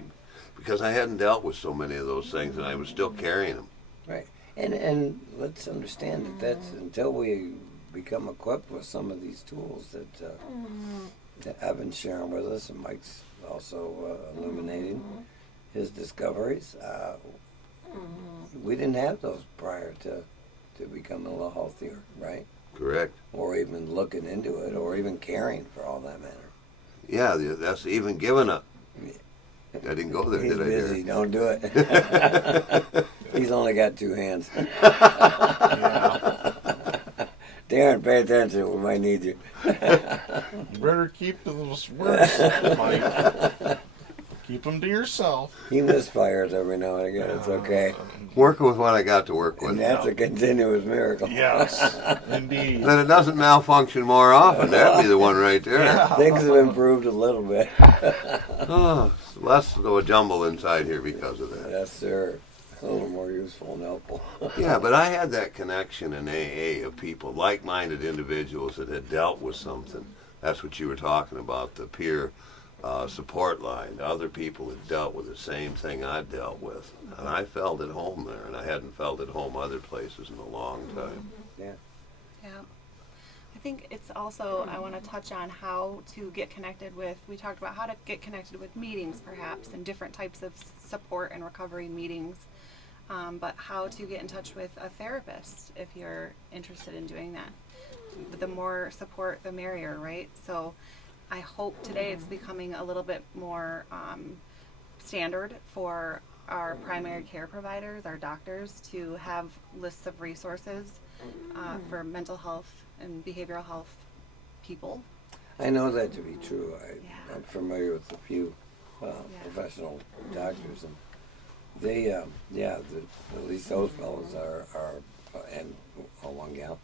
because I hadn't dealt with so many of those things, and I was still carrying them. Right. And let's understand that that's until we become equipped with some of these tools that Evan's sharing with us, and Mike's also illuminating his discoveries. We didn't have those prior to becoming a little healthier, right? Correct. Or even looking into it, or even caring, for all that matter. Yeah, that's even giving up. I didn't go there, He's did I? busy. Don't do it. He's only got 2 hands. Darren, pay attention. We might need you. You better keep those words, Mike. Keep them to yourself. He misfires every now and again. It's okay. Working with what I got to work with. And that's a continuous miracle. Yes, indeed. Then it doesn't malfunction more often. That'd be the one right there. Yeah. Things have improved a little bit. Oh, less of a jumble inside here because of that. Yes, sir. a little more useful and helpful. Yeah, but I had that connection in AA of people, like-minded individuals that had dealt with something. That's what you were talking about, the peer support line. Other people had dealt with the same thing I dealt with. And I felt at home there, and I hadn't felt at home other places in a long time. Yeah. Yeah. I think it's also, I want to touch on how to get connected with, we talked about how to get connected with meetings perhaps, and different types of support and recovery meetings, but how to get in touch with a therapist if you're interested in doing that. The more support, the merrier, right? So I hope today it's becoming a little bit more standard for our primary care providers, our doctors, to have lists of resources for mental health and behavioral health people. I know that to be true. I'm familiar with a few professional doctors, and they, at least those fellows are and one gal,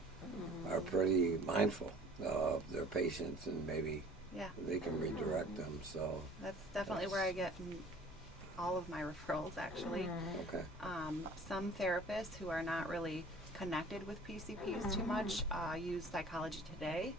are pretty mindful of their patients, and maybe they can redirect them. So that's definitely where I get all of my referrals, actually. Okay. Some therapists who are not really connected with PCPs too much use Psychology Today,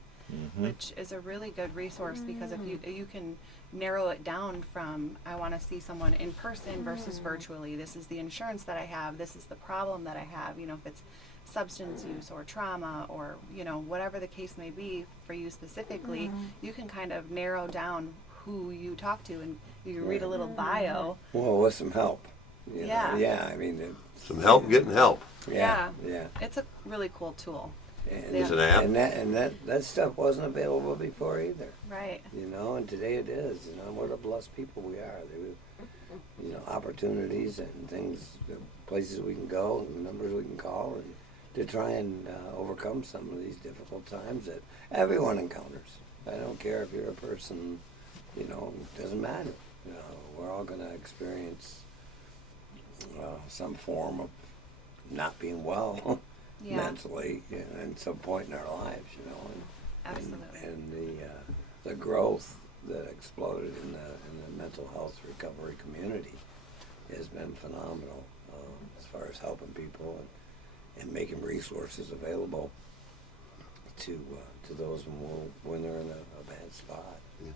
which is a really good resource, because if you can narrow it down from, I want to see someone in person versus virtually, this is the insurance that I have, this is the problem that I have, you know, if it's substance use or trauma or, you know, whatever the case may be for you specifically, you can kind of narrow down who you talk to, and you read a little bio. Well, with some help. You know? Yeah. Yeah, I mean, Some help getting help. Yeah. It's a really cool tool. And, It's an app. and that stuff wasn't available before either. Right. You know, and today it is. You know, what a blessed people we are. You know, opportunities and things, places we can go, and numbers we can call, and to try and overcome some of these difficult times that everyone encounters. I don't care if you're a person, you know, it doesn't matter. You know, we're all going to experience some form of not being well mentally, you know, at some point in our lives, you know, and the growth that exploded in the mental health recovery community has been phenomenal as far as helping people and making resources available to those when they're in a bad spot. Yeah.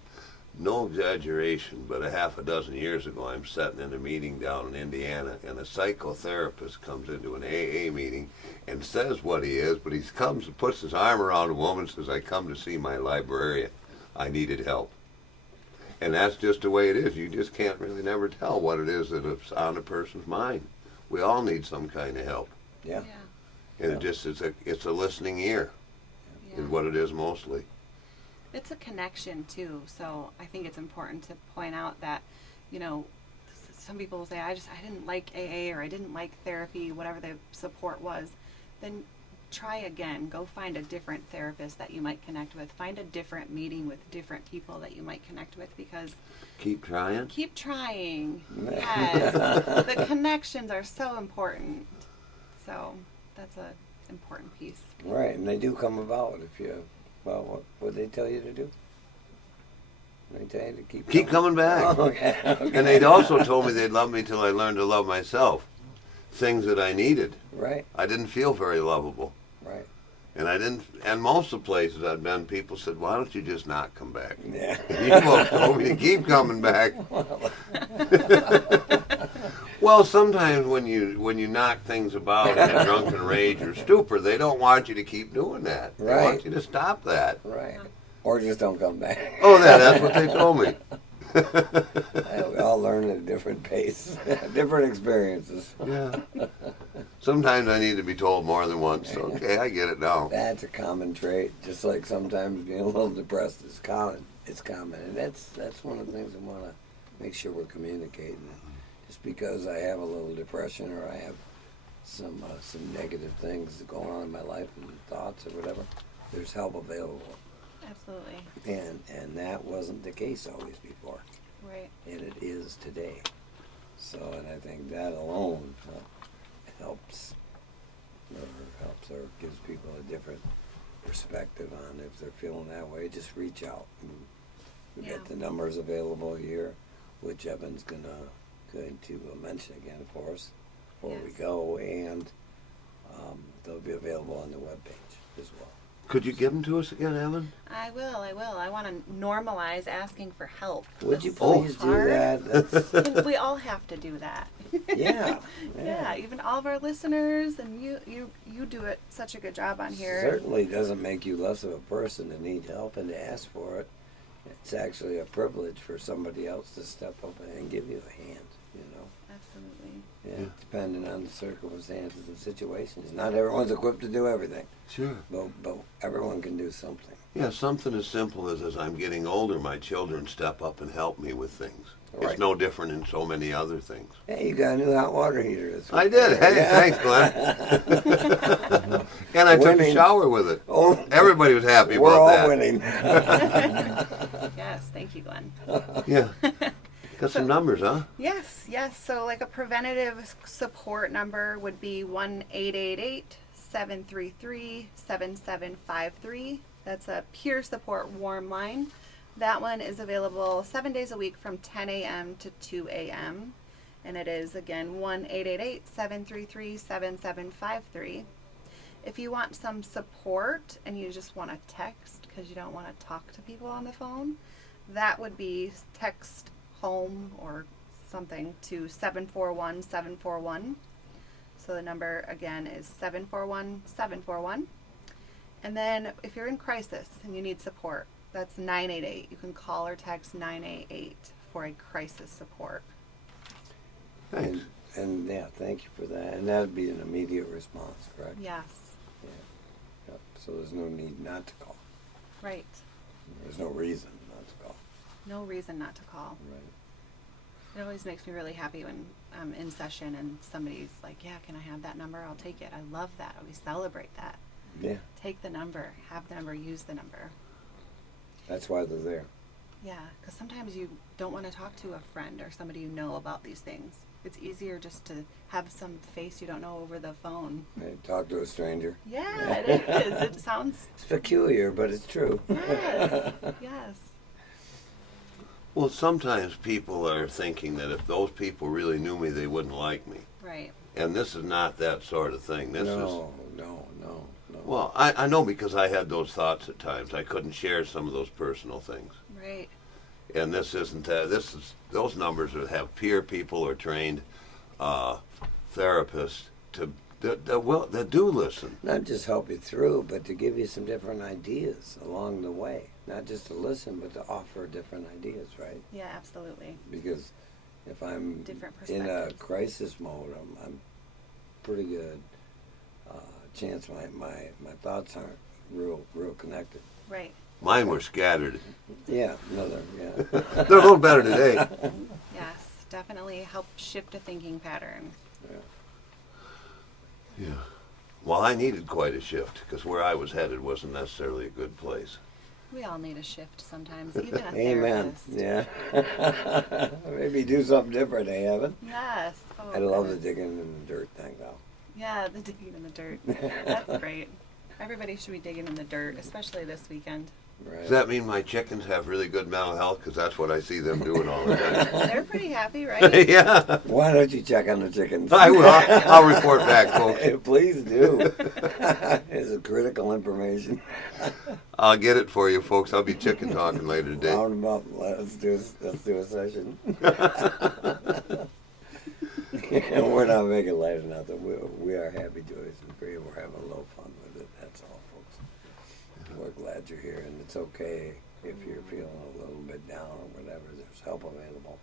No exaggeration, but a half a dozen years ago, I'm sitting in a meeting down in Indiana, and a psychotherapist comes into an AA meeting and says what he is, but he comes and puts his arm around a woman and says, I come to see my librarian. I needed help. And that's just the way it is. You just can't really never tell what it is that is on a person's mind. We all need some kind of help. Yeah. And it just it's a listening ear is what it is mostly. It's a connection too, so I think it's important to point out that, you know, some people will say, I didn't like AA, or I didn't like therapy, whatever the support was. Then try again. Go find a different therapist that you might connect with. Find a different meeting with different people that you might connect with, because keep trying. Keep trying. Yes. The connections are so important. So that's an important piece. Right, and they do come about if you. Well, what they tell you to do? They tell you to keep coming back. Oh, okay. And they'd also told me they'd love me till I learned to love myself. Things that I needed. Right. I didn't feel very lovable. Right. And I didn't. And most of the places I'd been, people said, "Why don't you just not come back?" Yeah. You folks told me to keep coming back. Well, sometimes when you knock things about in a drunken rage or stupor, they don't want you to keep doing that. They Right. want you to stop that. Right. Or just don't come back. Oh, that's what they told me. We all learn at a different pace, different experiences. Yeah. Sometimes I need to be told more than once. Okay, I get it now. That's a common trait. Just like sometimes being a little depressed is common. It's common, and that's one of the things I want to make sure we're communicating. Just because I have a little depression or I have some negative things going on in my life and thoughts or whatever, there's help available. Absolutely. And that wasn't the case always before. Right. And it is today. So, and I think that alone helps or gives people a different perspective on if they're feeling that way. Just reach out. We've got the numbers available here, which Evan's going to mention again for us. before we go, and they'll be available on the webpage as well. Could you give them to us again, Evan? I will. I want to normalize asking for help. Would you That's so please do hard. that? We all have to do that. Yeah. Yeah, even all of our listeners, and you do it such a good job on here. Certainly doesn't make you less of a person to need help and to ask for it. It's actually a privilege for somebody else to step up and give you a hand, you know. Absolutely. Yeah, depending on the circumstances and situations. Not everyone's equipped to do everything. Sure. But everyone can do something. Yeah, something as simple as I'm getting older, my children step up and help me with things. Right. It's no different in so many other things. Hey, you got a new hot water heater this week. I did. Hey, Yeah. thanks, Glenn. And I took a shower with it. Oh, everybody was happy we're about all that. winning. Yes, thank you, Glenn. Yeah. Got some numbers, huh? Yes. So like a preventative support number would be 1-888-733-7753. That's a peer support warm line. That one is available 7 days a week from 10 a.m. to 2 a.m. And it is, again, 1-888-733-7753. If you want some support and you just want to text because you don't want to talk to people on the phone, that would be text home or something to 741-741. So the number, again, is 741-741. And then if you're in crisis and you need support, that's 988. You can call or text 988 for a crisis support. Thanks. And yeah, thank you for that. And that would be an immediate response, correct? Yes. Yeah. Yep. So there's no need not to call. Right. There's no reason not to call. No reason not to call. Right. It always makes me really happy when I'm in session and somebody's like, yeah, can I have that number? I'll take it. I love that. We celebrate that. Yeah. Take the number. Have the number. Use the number. That's why they're there. Yeah, because sometimes you don't want to talk to a friend or somebody you know about these things. It's easier just to have some face you don't know over the phone. Hey, talk to a stranger. Yeah, it is. It sounds... It's peculiar, but it's true. Yes. Yes. Well, sometimes people are thinking that if those people really knew me, they wouldn't like me. Right. And this is not that sort of thing. This is... No. Well, I know because I had those thoughts at times. I couldn't share some of those personal things. Right. And this isn't that. This is those numbers that have peer people or trained therapists that do listen. Not just help you through, but to give you some different ideas along the way. Not just to listen, but to offer different ideas, right? Yeah, absolutely. Because if I'm Different in a perspectives. crisis mode, I'm pretty good. Chance my thoughts aren't real connected. Right. Mine were scattered. Yeah, yeah. They're a little better today. Yes, definitely help shift a thinking pattern. Yeah. Well, I needed quite a shift because where I was headed wasn't necessarily a good place. We all need a shift sometimes, even a Amen. therapist. Yeah. Maybe do something different, Evan? Yes. Oh, I love the goodness. digging in the dirt thing, though. Yeah, the digging in the dirt. That's great. Everybody should be digging in the dirt, especially this weekend. Right. Does that mean my chickens have really good mental health? Because that's what I see them doing all the time. They're pretty happy, right? Yeah. Why don't you check on the chickens? I will. I'll report back, folks. Please do. It's critical information. I'll get it for you, folks. I'll be chicken talking later today. Round 'em up. Let's do a session. And we're not making light of nothing. We are happy, joyous, and free. We're having a little fun with it. That's all, folks. We're glad you're here, and it's okay if you're feeling a little bit down or whatever. There's help available.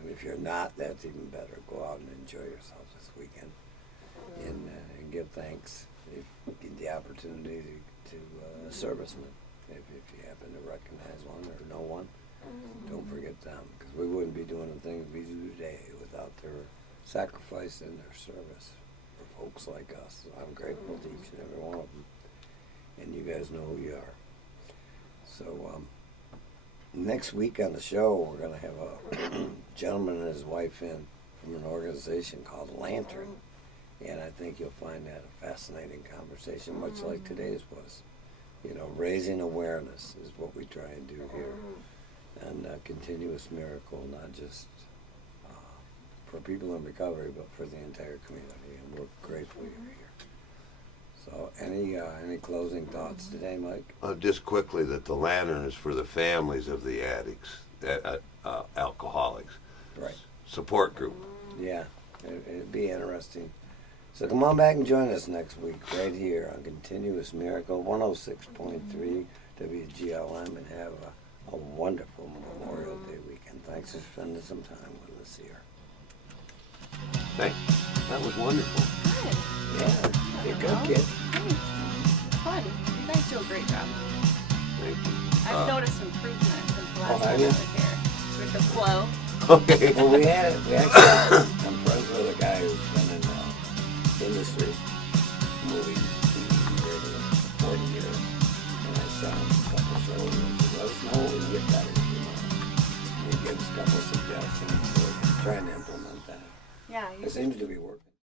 And if you're not, that's even better. Go out and enjoy yourself this weekend, and give thanks if you get the opportunity to a serviceman. If you happen to recognize one or know one, don't forget them, because we wouldn't be doing the things we do today without their sacrifice and their service for folks like us. So I'm grateful to each and every one of them, and you guys know who you are. So next week on the show, we're going to have a gentleman and his wife in from an organization called Lantern, and I think you'll find that a fascinating conversation, much like today's was. You know, raising awareness is what we try and do here, and continuous miracle, not just for people in recovery, but for the entire community, and we're grateful you're here. So, any closing thoughts today, Mike? Just quickly, that the lantern is for the families of the addicts, alcoholics. Right. Support group. Yeah, it'd be interesting. So come on back and join us next week right here on Continuous Miracle 106.3 WGLM, and have a wonderful Memorial Day weekend. Thanks for spending some time with us here. Thanks. That was wonderful. Good. Yeah, you're good, kid. Thanks. It's fun. You guys do a great job. Thank you. I've noticed improvement since the last have time I you? was here. With the flow. Okay. Well, we actually, I'm friends with a guy who's been in the industry, movies, TV, radio, for 40 years. And I saw him a couple shows, and he said, let us know when we get better, you know. And he gives a couple suggestions, so we're trying to implement that. Yeah. It seems to be working.